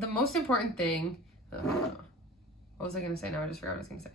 the most important thing, what was I gonna say now? I just forgot what I was gonna say.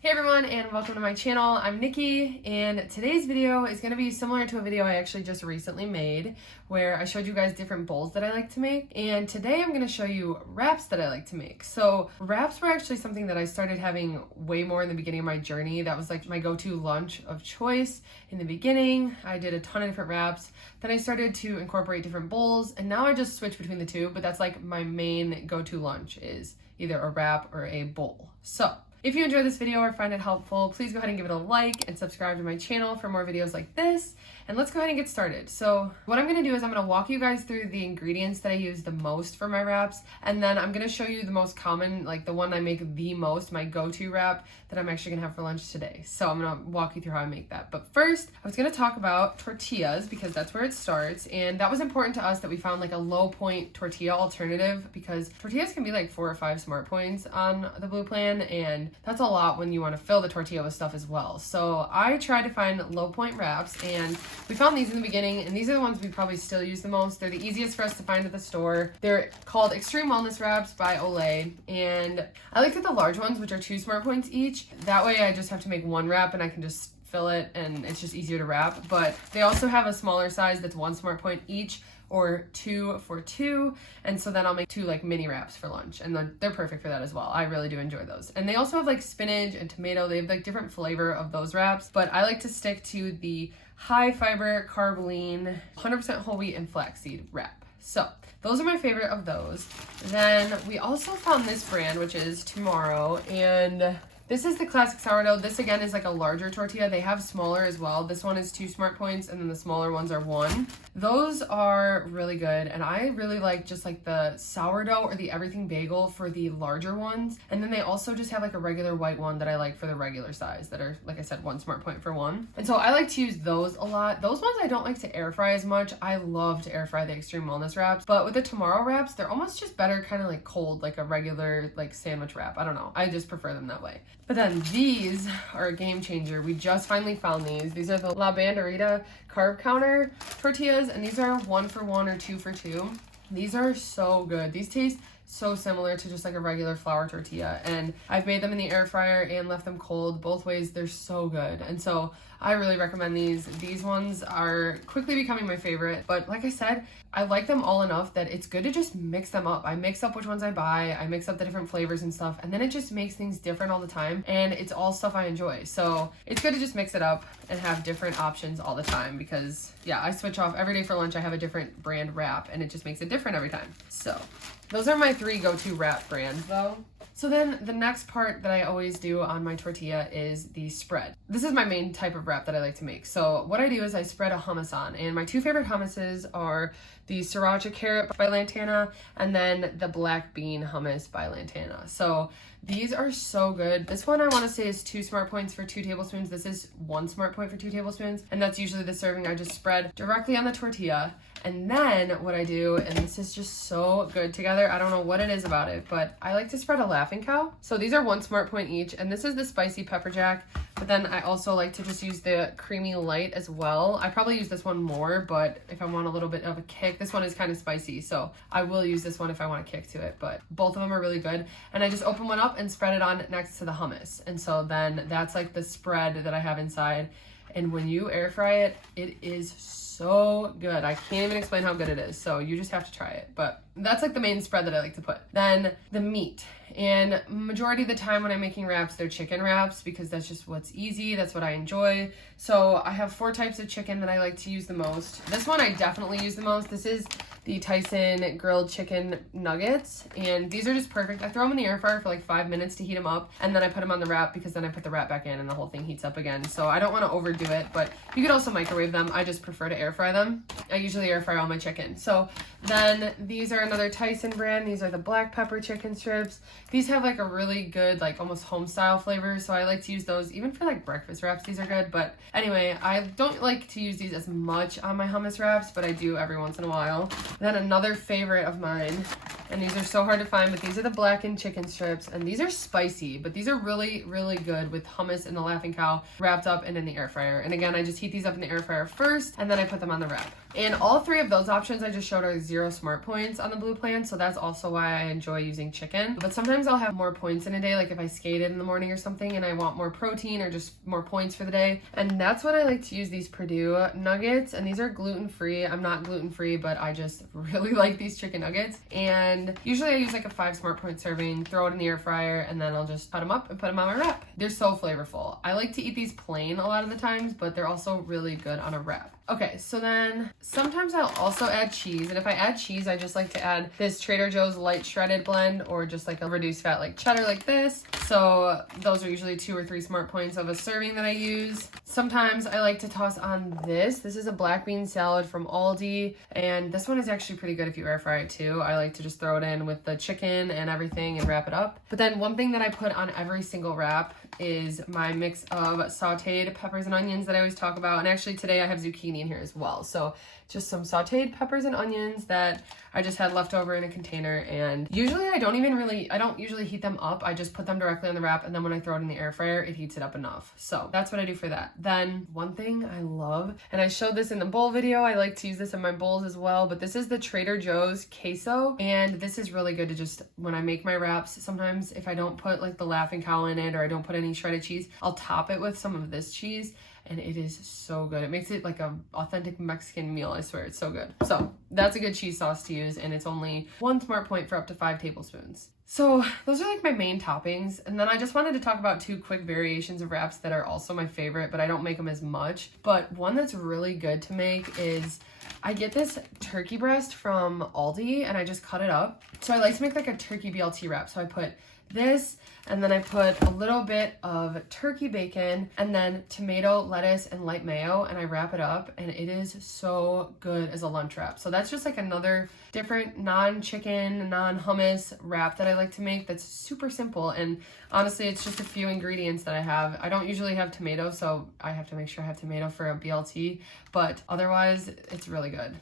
Hey everyone, and welcome to my channel. I'm Nikki, and today's video is going to be similar to a video I actually just recently made where I showed you guys different bowls that I like to make, and today I'm going to show you wraps that I like to make. So wraps were actually something that I started having way more in the beginning of my journey. That was like my go-to lunch of choice in the beginning. I did a ton of different wraps. Then I started to incorporate different bowls, and now I just switch between the two, but that's like my main go-to lunch is either a wrap or a bowl. So if you enjoyed this video or find it helpful, please go ahead and give it a like and subscribe to my channel for more videos like this. And let's go ahead and get started. So what I'm gonna do is I'm gonna walk you guys through the ingredients that I use the most for my wraps. And then I'm gonna show you the most common, like the one I make the most, my go-to wrap that I'm actually gonna have for lunch today. So I'm gonna walk you through how I make that. But first, I was gonna talk about tortillas because that's where it starts. And that was important to us that we found like a low point tortilla alternative because tortillas can be like 4 or 5 smart points on the Blue Plan. And that's a lot when you want to fill the tortilla with stuff as well. So I tried to find low point wraps, and we found these in the beginning, and these are the ones we probably still use the most. They're the easiest for us to find at the store. They're called Extreme Wellness Wraps by Olay, and I like the large ones, which are 2 smart points each. That way I just have to make one wrap and I can just fill it, and it's just easier to wrap. But they also have a smaller size that's 1 smart point each, or 2 for 2, and so then I'll make 2 like mini wraps for lunch, and they're perfect for that as well. I really do enjoy those. And they also have like spinach and tomato. They have like different flavor of those wraps, but I like to stick to the high fiber, carb lean, 100% whole wheat and flaxseed wrap. So those are my favorite of those. Then we also found this brand, which is Tomorrow, and this is the classic sourdough. This again is like a larger tortilla. They have smaller as well. This one is 2 smart points, and then the smaller ones are 1. Those are really good, and I really like just like the sourdough or the everything bagel for the larger ones. And then they also just have like a regular white one that I like for the regular size that are, like I said, 1 smart point for 1. And so I like to use those a lot. Those ones I don't like to air fry as much. I love to air fry the Extreme Wellness wraps, but with the Tomorrow wraps, they're almost just better kind of like cold, like a regular like sandwich wrap. I don't know. I just prefer them that way. But then these are a game changer. We just finally found these. These are the Banderita carb counter tortillas, and these are 1 for 1 or 2 for 2. These are so good. These taste so similar to just like a regular flour tortilla, and I've made them in the air fryer and left them cold. Both ways, they're so good, and so I really recommend these. These ones are quickly becoming my favorite, but like I said, I like them all enough that it's good to just mix them up. I mix up which ones I buy, I mix up the different flavors and stuff, and then it just makes things different all the time, and it's all stuff I enjoy. So it's good to just mix it up and have different options all the time because, yeah, I switch off every day for lunch. I have a different brand wrap, and it just makes it different every time. So those are my 3 go-to wrap brands though. So then the next part that I always do on my tortilla is the spread. This is my main type of wrap that I like to make. So what I do is I spread a hummus on, and my 2 favorite hummuses are the sriracha carrot by Lantana and then the black bean hummus by Lantana. So these are so good. This one I want to say is 2 smart points for 2 tablespoons. This is 1 smart point for 2 tablespoons, and that's usually the serving. I just spread directly on the tortilla. And then what I do, and this is just so good together, I don't know what it is about it, but I like to spread a Laughing Cow. So these are 1 smart point each, and this is the spicy pepper jack, but then I also like to just use the creamy light as well. I probably use this one more, but if I want a little bit of a kick, this one is kind of spicy, so I will use this one if I want a kick to it, but both of them are really good. And I just open one up and spread it on next to the hummus. And so then that's like the spread that I have inside. And when you air fry it, it is so good. I can't even explain how good it is. So you just have to try it. But that's like the main spread that I like to put. Then the meat. And majority of the time when I'm making wraps, they're chicken wraps because that's just what's easy. That's what I enjoy. So I have 4 types of chicken that I like to use the most. This one I definitely use the most. This is the Tyson grilled chicken nuggets, and these are just perfect. I throw them in the air fryer for like 5 minutes to heat them up, and then I put them on the wrap because then I put the wrap back in and the whole thing heats up again. So I don't want to overdo it, but you could also microwave them. I just prefer to air fry them. I usually air fry all my chicken. So then these are another Tyson brand. These are the black pepper chicken strips. These have like a really good, like almost home style flavor, so I like to use those even for like breakfast wraps. These are good, but anyway, I don't like to use these as much on my hummus wraps, but I do every once in a while. Then another favorite of mine and these are so hard to find, but these are the blackened chicken strips, and these are spicy, but these are really, really good with hummus and the Laughing Cow wrapped up and in the air fryer. And again, I just heat these up in the air fryer first, and then I put them on the wrap. And all three of those options I just showed are 0 smart points on the blue plan, so that's also why I enjoy using chicken. But sometimes I'll have more points in a day, like if I skated in the morning or something and I want more protein or just more points for the day. And that's when I like to use these Purdue nuggets, and these are gluten-free. I'm not gluten-free, but I just really like these chicken nuggets. And usually I use like a 5 smart point serving, throw it in the air fryer, and then I'll just cut them up and put them on my wrap. They're so flavorful. I like to eat these plain a lot of the times, but they're also really good on a wrap. Okay, so then sometimes I'll also add cheese, and if I add cheese, I just like to add this Trader Joe's light shredded blend or just like a reduced fat like cheddar like this. So those are usually 2 or 3 smart points of a serving that I use. Sometimes I like to toss on this. This is a black bean salad from Aldi, and this one is actually pretty good if you air fry it too. I like to just throw it in with the chicken and everything and wrap it up. But then one thing that I put on every single wrap is my mix of sauteed peppers and onions that I always talk about. And actually today I have zucchini in here as well. So just some sauteed peppers and onions that I just had left over in a container. And usually I don't usually heat them up. I just put them directly on the wrap, and then when I throw it in the air fryer, it heats it up enough. So that's what I do for that. Then one thing I love, and I showed this in the bowl video, I like to use this in my bowls as well, but this is the Trader Joe's Queso. And this is really good to just, when I make my wraps, sometimes if I don't put like the Laughing Cow in it or I don't put any shredded cheese, I'll top it with some of this cheese. And it is so good. It makes it like an authentic Mexican meal, I swear. It's so good. So that's a good cheese sauce to use, and it's only 1 smart point for up to 5 tablespoons. So those are like my main toppings. And then I just wanted to talk about 2 quick variations of wraps that are also my favorite, but I don't make them as much. But one that's really good to make is I get this turkey breast from Aldi, and I just cut it up. So I like to make like a turkey BLT wrap. So I put this, and then I put a little bit of turkey bacon and then tomato, lettuce, and light mayo, and I wrap it up, and it is so good as a lunch wrap. So that's just like another different non-chicken, non-hummus wrap that I like to make that's super simple. And honestly, it's just a few ingredients that I have. I don't usually have tomato, so I have to make sure I have tomato for a BLT, but otherwise it's really good.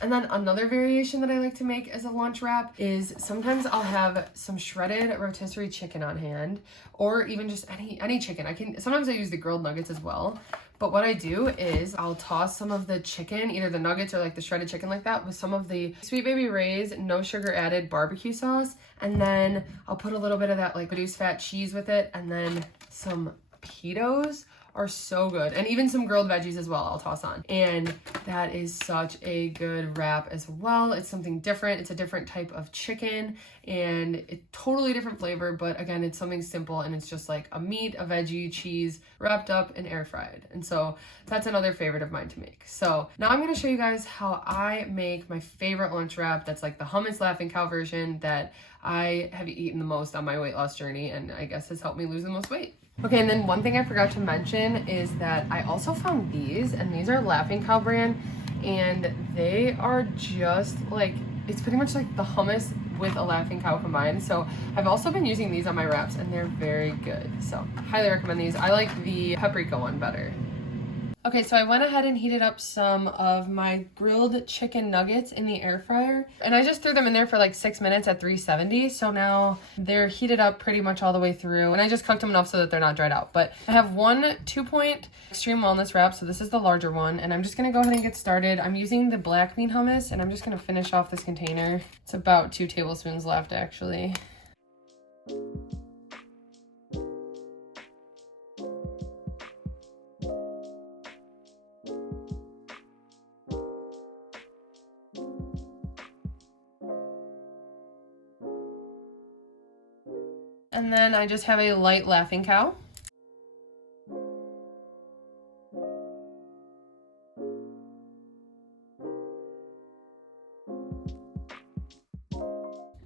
And then another variation that I like to make as a lunch wrap is sometimes I'll have some shredded rotisserie chicken on hand, or even just any chicken. Sometimes I use the grilled nuggets as well. But what I do is I'll toss some of the chicken, either the nuggets or like the shredded chicken like that, with some of the Sweet Baby Ray's no sugar added barbecue sauce. And then I'll put a little bit of that like reduced fat cheese with it, and then some pitos are so good, and even some grilled veggies as well I'll toss on, and that is such a good wrap as well. It's something different. It's a different type of chicken, and it's totally different flavor, but again, it's something simple, and it's just like a meat, a veggie, cheese wrapped up and air fried. And so that's another favorite of mine to make. So now I'm going to show you guys how I make my favorite lunch wrap that's like the hummus Laughing Cow version that I have eaten the most on my weight loss journey, and I guess has helped me lose the most weight. Okay, and then one thing I forgot to mention is that I also found these, and these are Laughing Cow brand, and they are just like, it's pretty much like the hummus with a Laughing Cow combined. So I've also been using these on my wraps, and they're very good. So highly recommend these. I like the paprika one better. Okay, so I went ahead and heated up some of my grilled chicken nuggets in the air fryer, and I just threw them in there for like 6 minutes at 370. So now they're heated up pretty much all the way through, and I just cooked them enough so that they're not dried out. But I have one 2-point extreme wellness wrap, so this is the larger one, and I'm just gonna go ahead and get started. I'm using the black bean hummus, and I'm just gonna finish off this container. It's about 2 tablespoons left, actually. And then I just have a light Laughing Cow.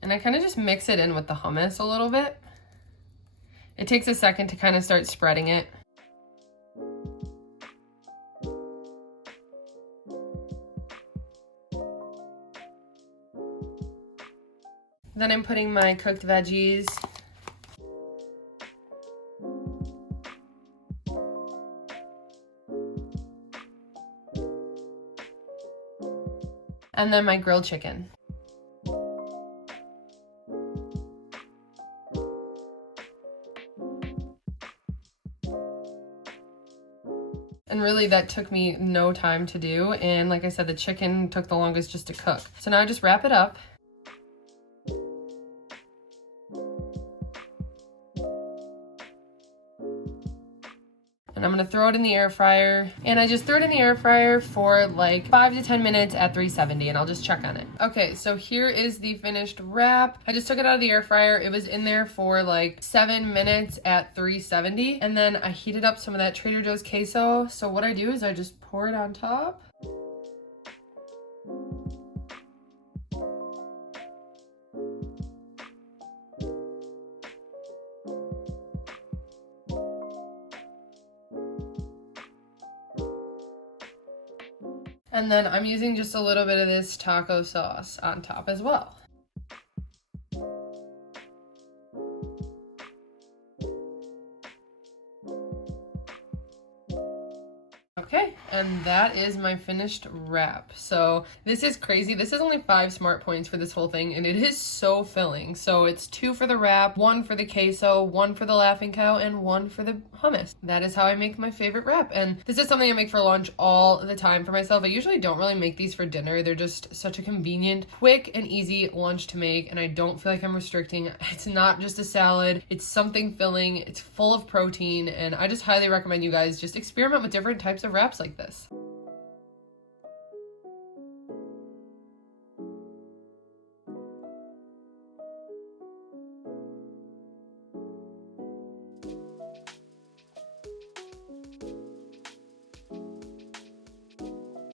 And I kind of just mix it in with the hummus a little bit. It takes a second to kind of start spreading it. Then I'm putting my cooked veggies. And then my grilled chicken. Literally, that took me no time to do. And like I said, the chicken took the longest just to cook. So now I just wrap it up. And I'm gonna throw it in the air fryer. And I just threw it in the air fryer for like 5 to 10 minutes at 370, and I'll just check on it. Okay, so here is the finished wrap. I just took it out of the air fryer. It was in there for like 7 minutes at 370. And then I heated up some of that Trader Joe's queso. So what I do is I just pour it on top. And then I'm using just a little bit of this taco sauce on top as well. Okay, and that is my finished wrap. So this is crazy. This is only 5 smart points for this whole thing, and it is so filling. So it's 2 for the wrap, 1 for the queso, 1 for the Laughing Cow, and 1 for the hummus. That is how I make my favorite wrap, and this is something I make for lunch all the time for myself. I usually don't really make these for dinner. They're just such a convenient, quick, and easy lunch to make, and I don't feel like I'm restricting. It's not just a salad. It's something filling. It's full of protein, and I just highly recommend you guys just experiment with different types of wraps like this.